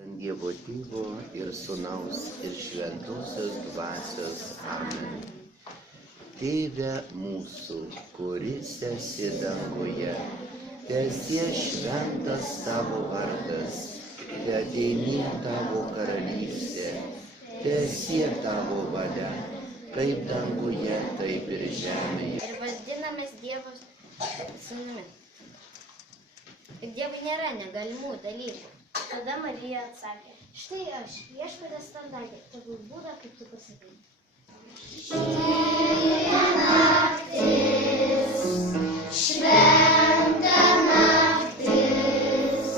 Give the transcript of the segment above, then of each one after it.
Dievo Tėvo ir Sūnaus ir Šventosios Dvasios. Amen. Tėve mūsų, kuris esi danguje, teesie šventas tavo vardas, teateinie tavo karalystė, teesie tavo valia, kaip danguje, taip ir žemėje. Ir vadinamas Dievo sūnumi. Ir Dievui nėra negalimų dalykų. Tada Marija atsakė: štai aš, viešpaties tarnaitė, tegul būna, kaip tu pasakai. Štai naktis, šventa naktis,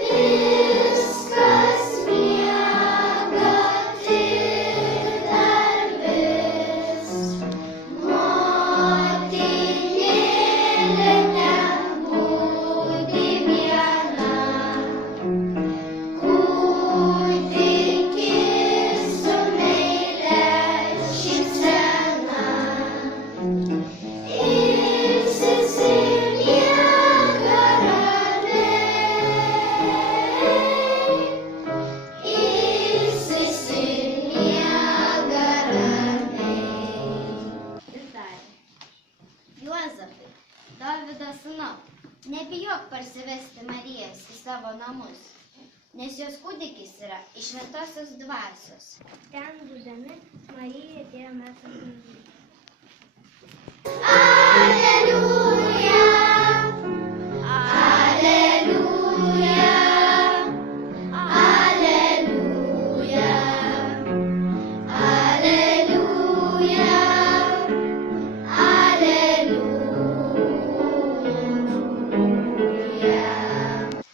viskas miega, tik dar vis, motinėlė nebūti viena. Juozapai, Dovydo sūnau, nebijok parsivesti Marijos į savo namus, nes jos kūdikis yra iš Šventosios Dvasios. Ten būdami Marija atėjo metų gimdyti.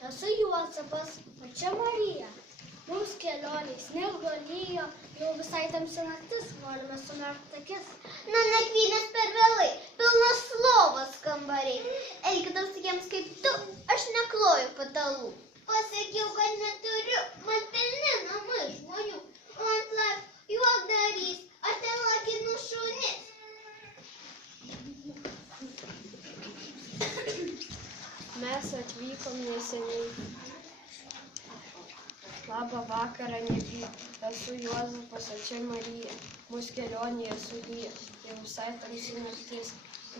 Esu Juozapas, o čia Marija. Mums kelionės neugolijo, jau visai tamsi naktis, norime sumerkti akis. Na, nakvynės per vėlai, pilnos lovos kambariai. Elkitės tokiems kaip tu, aš nekloju patalų. Pasakiau, kad neturiu, man pilni namai žmonių. O ant laiptų juokdarys, aš ten lakinu šunis. Mes atvykom neseniai. Labą vakarą, nebyt. Esu Juozapas, o čia Marija. Mūsų kelionėje sulyja. Jau visai tamsi naktis.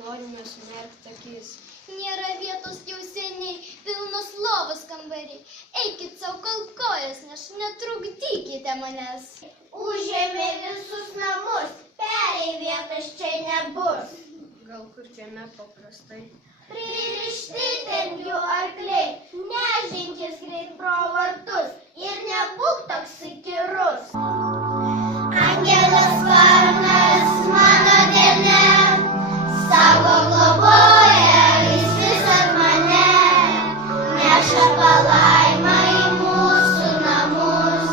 Norime sumerkti akis. Nėra vietos jau seniai, pilnos lovos kambariai. Eikit savo kalkojas, nes netrukdykite manęs. Užėmė visus namus, perei vietos čia nebus. Gal kur kieme paprastai. Pririšti ten jų arkliai, nežinkis greit pro vartus ir nebūk toks įkyrus. Angelas varnas mano diena, savo globoja jis visat mane, neša palaimą į mūsų namus,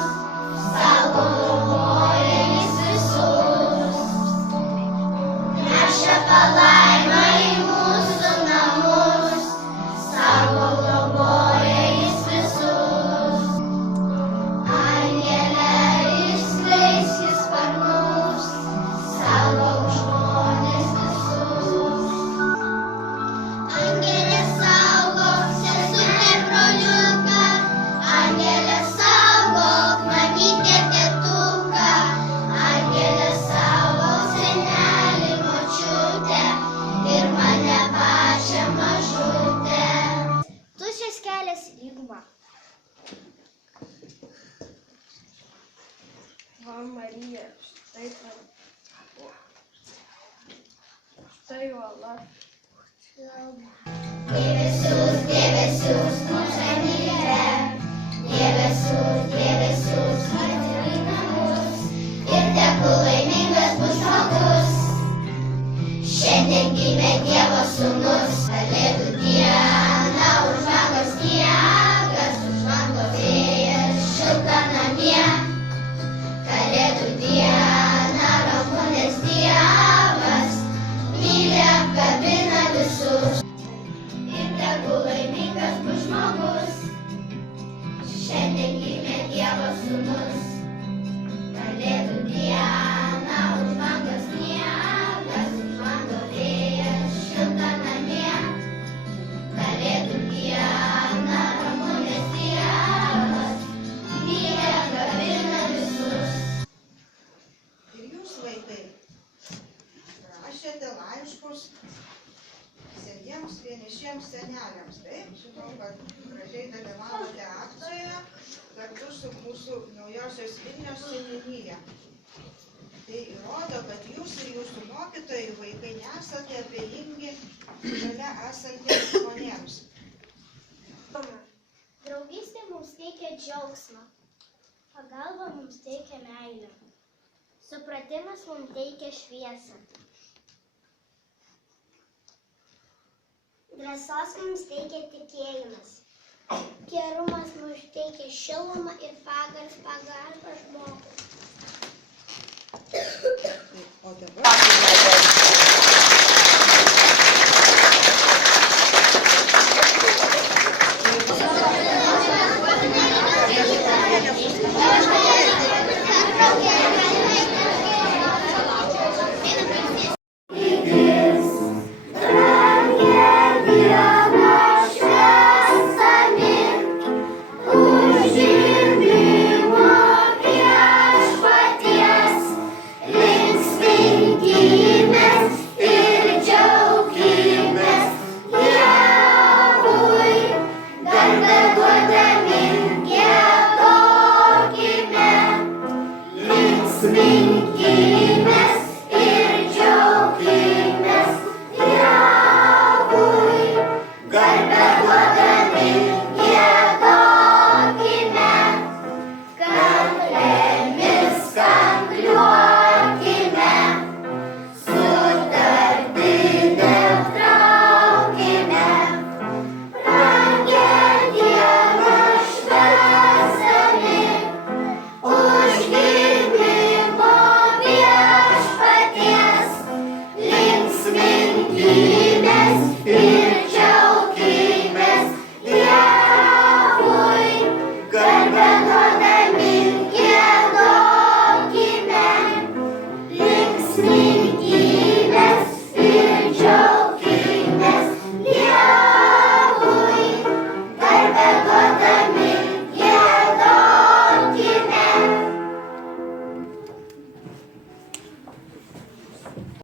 savo globoja jis visus, neša palaimą į mūsų namus, savo globoja jis visus. Angelė išskleiskis sparnus, saugok žmones visus. Angelė saugok sesutę broliuką, Angelė saugok mamytę tėtuką, Angelė saugok senelį močiutę ir mane pačią mažutę. Tuščias kelias į lygumą. Va, Marija, štai ten. Štai uola. Debesius, debesius, mums ramybė, debesius, atvykti namus, ir tegul laimingas bus žmogus. Šiandien gimė Dievo sūnus, Kalėdų dieną už lango sniegas, už lango vėjas, šilta namie. Kalėdų dieną ramunės Dievas myli, apkabina visus. Ir tegul laimingas bus žmogus. Šiandien gimė Dievo sūnus. Kalėdų dieną už lango sniegas, už lango vėjas, šilta namie. Kalėdų dieną ramunės Dievas Mažosios Vilniaus seniūniją. Tai įrodo, kad jūs ir jūsų mokytojai, vaikai, nesate abejingi šalia esantiems žmonėms. Draugystė mums teikia džiaugsmą. Pagalba mums teikia meilę. Supratimas mums teikia šviesą. Drąsos mums teikia tikėjimas. Gerumas mums teikia šilumą ir pagarbą žmogui. O dabar